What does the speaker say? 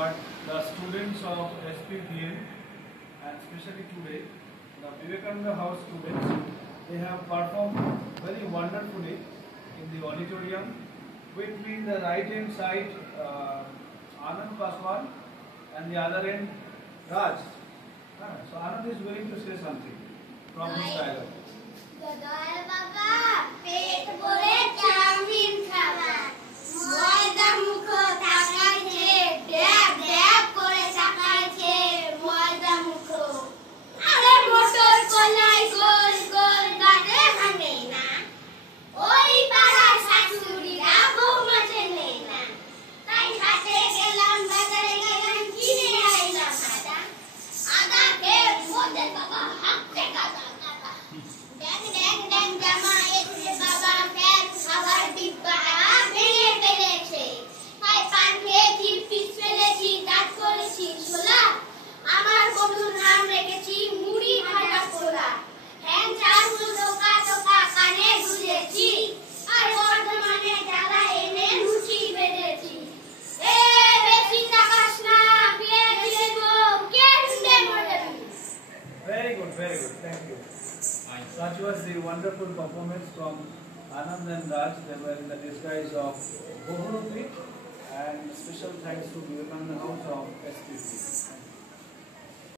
but the students of SPVN and especially today, the Vivekananda House students, they have performed very wonderfully in the auditorium. With me in the right hand side, Anand Paswan, and the other end, Raj. So Anand is willing to say something from his dialogue. Dayal বাবা পেট ভরে chowmein খাবা ময়দা মুখ তাকাইছে ড্যাব ড্যাব করে তাকাইছে ময়দা মুখ আরে motor কলাই গোল গোল গাড়ে ভাঙে না ওই পাড়ার শাশুড়িরা বৌমা চেনে না তাই হাটে গেলাম বাজারে গেলাম কিনে আইলাম আদা খেয়ে মোদের বাবা হাঁকতে গাদা ড্যাং ড্যাং ড্যাং জামা এসে বাবা ফ্যান খাবার ডিব্বা ভেঙে ফেলেছে তাই পান খেয়েছি পিস ফেলেছি দাঁত করেছি ছোলা আমার বন্ধুর নাম রেখেছি মুড়ি ভাজা পোলা হ্যাং চারু দোকা দোকা কানে গুজেছি আর বর্ধমানে জ্বালা এনে লুচি বেঁধেছি এ বেশি টাকাস না পেয়ে দেবো কেন্দ্রে মরে Very good, very good. Thank you. Such was the wonderful performance from Anand and Raj. They were in the disguise of Bohurupit, and special thanks to Vivekananda House of SPC.